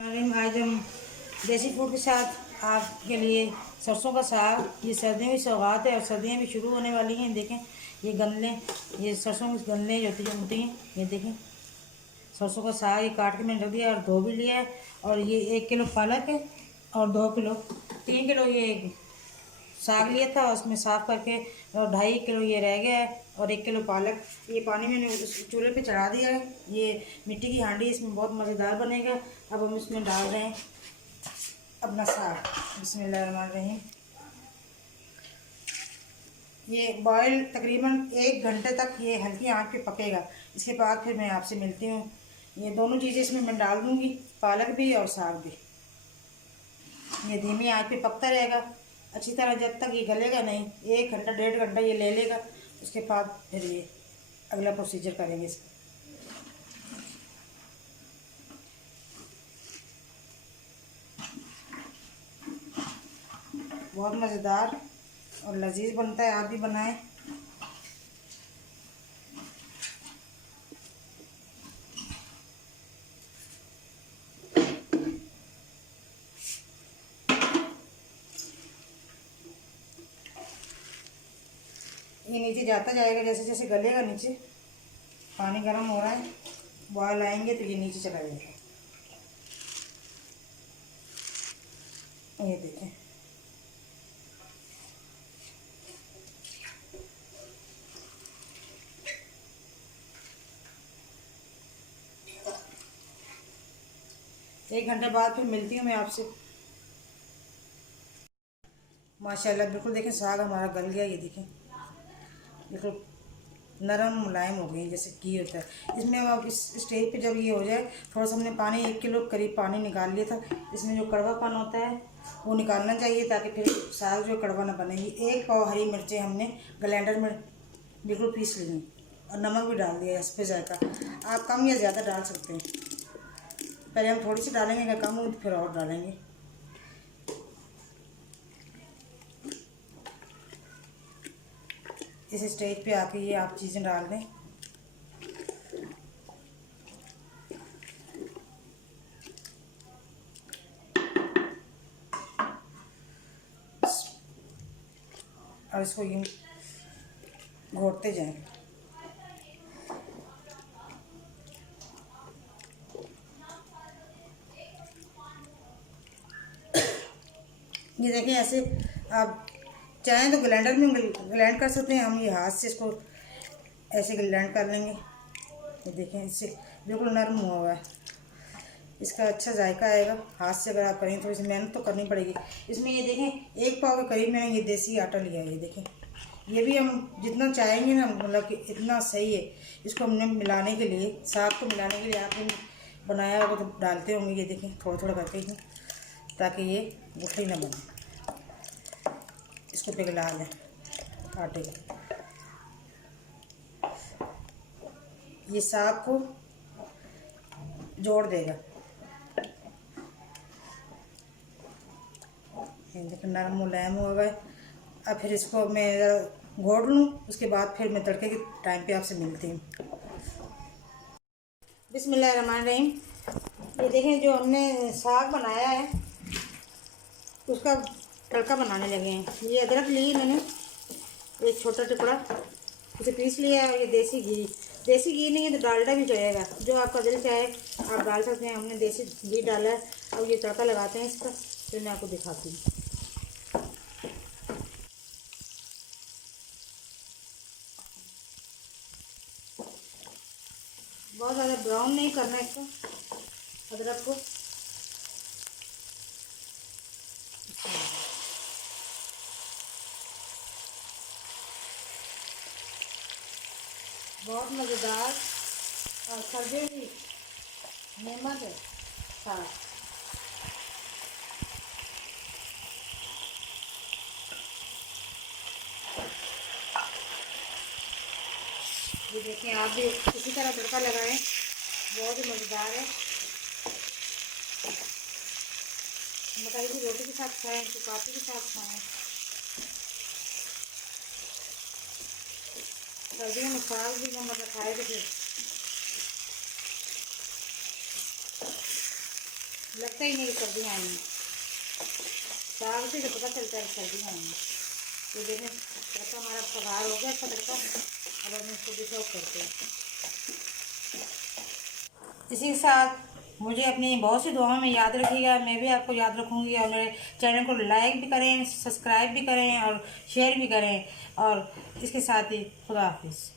आज हम देसी फूड के साथ आपके लिए सरसों का साग। ये सर्दियों की सौगात है और सर्दियाँ भी शुरू होने वाली हैं। देखें ये गन्ने, ये सरसों के गन्ने जो होती हैं, ये देखें सरसों का साग ये काट के मैंने रख दिया और धो भी लिया है। और ये 1 किलो पालक है और 2 किलो 3 किलो ये साग लिया था, उसमें साफ़ करके और 2.5 किलो ये रह गया है और 1 किलो पालक। ये पानी मैंने उस चूल्हे पे चढ़ा दिया है। ये मिट्टी की हांडी, इसमें बहुत मज़ेदार बनेगा। अब हम इसमें डाल रहे हैं अपना साग। बिस्मिल्लाहिर्रहमानिर्रहीम। ये बॉयल तकरीबन 1 घंटे तक ये हल्की आंच पे पकेगा। इसके बाद फिर मैं आपसे मिलती हूँ। ये दोनों चीज़ें इसमें मैं डाल दूँगी, पालक भी और साग भी। ये धीमी आंच पे पकता रहेगा अच्छी तरह जब तक ये गलेगा नहीं। 1 घंटा 1.5 घंटा ये ले लेगा। उसके बाद फिर ये अगला प्रोसीजर करेंगे इसका। बहुत मज़ेदार और लजीज बनता है, आप भी बनाएं। ये नीचे जाता जाएगा, जैसे जैसे गलेगा नीचे। पानी गर्म हो रहा है, बॉयल आएंगे तो ये नीचे चला जाएगा। ये देखें एक घंटे बाद फिर मिलती हूँ मैं आपसे। माशाल्लाह बिल्कुल देखें साग हमारा गल गया। ये देखें बिल्कुल नरम मुलायम हो गई जैसे घी होता है। इसमें अब इस स्टेज पे जब ये हो जाए, थोड़ा सा हमने पानी 1 किलो करीब पानी निकाल लिया था। इसमें जो कड़वापन होता है वो निकालना चाहिए ताकि फिर साग जो कड़वा ना बनेगी। 1 पाव हरी मिर्चें हमने ग्राइंडर में बिल्कुल पीस ली और नमक भी डाल दिया इस पर जायका। आप कम या ज़्यादा डाल सकते हैं। पहले हम थोड़ी सी डालेंगे, अगर कम हो तो फिर और डालेंगे। इस स्टेज पे आके ये आप चीज़ें डाल दें। और इसको यूँ घोटते जाएं। ये देखें ऐसे आप चाहें तो ग्राइंडर में ग्राइंड कर सकते हैं। हम ये हाथ से इसको ऐसे ग्राइंड कर लेंगे। ये देखें इससे बिल्कुल नरम हुआ है। इसका अच्छा जायका आएगा। हाथ से अगर आप करें, थोड़ी सी मेहनत तो करनी पड़ेगी। इसमें ये देखें 1 पाव के करीब मैंने ये देसी आटा लिया है। ये देखें ये भी हम जितना चाहेंगे ना, मतलब कि इतना सही है। इसको हमने मिलाने के लिए, साग को मिलाने के लिए आपने बनाया होगा तो डालते होंगे। ये देखें थोड़ा थोड़ा करके ही, ताकि ये गुठली ना बने। इसको पिघला लें आटे को। ये साग को जोड़ देगा। देखिए नरम मुलायम हो गए। अब फिर इसको मैं घोट लूँ, उसके बाद फिर मैं तड़के के टाइम पे आपसे मिलती हूँ। बिस्मिल्लाहिर्रहमानिर्रहीम। ये देखें जो हमने साग बनाया है उसका तड़का बनाने लगे हैं। ये अदरक ली मैंने एक छोटा टुकड़ा, उसे पीस लिया है। ये देसी घी नहीं है तो डालडा भी चलेगा, जो आपका दिल चाहे आप डाल सकते हैं। हमने देसी घी डाला है। अब ये तड़का लगाते हैं इसका, फिर मैं आपको दिखाती हूँ। बहुत ज़्यादा ब्राउन नहीं करना इसको, अदरक को। बहुत मज़ेदार और सर्दियों की नेमत है साग। ये देखिए आप भी इसी तरह तड़का लगाएं, बहुत ही मज़ेदार है। मकई की रोटी के साथ खाएं, चपाती के साथ खाएं। सर्दियों में साग भी हम खाए तो फिर लगता ही नहीं कि सर्दियाँ आई हैं। साग से तो पता चलता है सर्दियाँ आई हैं। ये देखें तड़का हमारा पगार हो गया इसका तड़का। अब हम इसको डिश आउट करते हैं। इसी के साथ मुझे अपनी बहुत सी दुआओं में याद रखिएगा, मैं भी आपको याद रखूँगी। और मेरे चैनल को लाइक भी करें, सब्सक्राइब भी करें और शेयर भी करें। और इसके साथ ही खुदा हाफिज़।